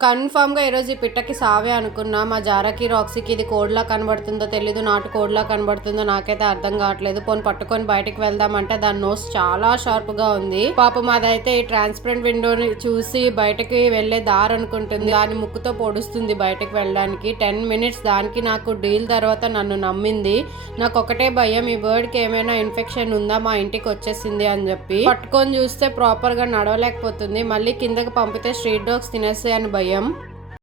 కన్ఫామ్‌గా ఈరోజు ఈ పిట్టకి సావే అనుకున్నా. మా జారాకి, రాక్సీకి ఇది కోడిలా కనబడుతుందో తెలీదు. నాటు కోడిలా కనబడుతుందో నాకైతే అర్థం కావట్లేదు. పోనీ పట్టుకొని బయటకి వెళ్దామంటే దాని నోస్ చాలా షార్ప్‌గా ఉంది. పాపం అదైతే ఈ ట్రాన్స్పరెంట్ విండోని చూసి బయటకి వెళ్ళే దారి అనుకుంటుంది. దాని ముక్కుతో పొడుస్తుంది బయటకి వెళ్ళడానికి. 10 మినిట్స్ దానికి నాకు డీల్ తర్వాత నన్ను నమ్మింది. నాకు ఒకటే భయం, ఈ బర్డ్‌కి ఏమైనా ఇన్ఫెక్షన్ ఉందా, మా ఇంటికి వచ్చేసింది అని చెప్పి. పట్టుకొని చూస్తే ప్రాపర్‌గా నడవలేకపోతుంది. మళ్ళీ కిందకి పంపితే స్ట్రీట్ డాగ్స్ తినేస్తాయి అని భయం.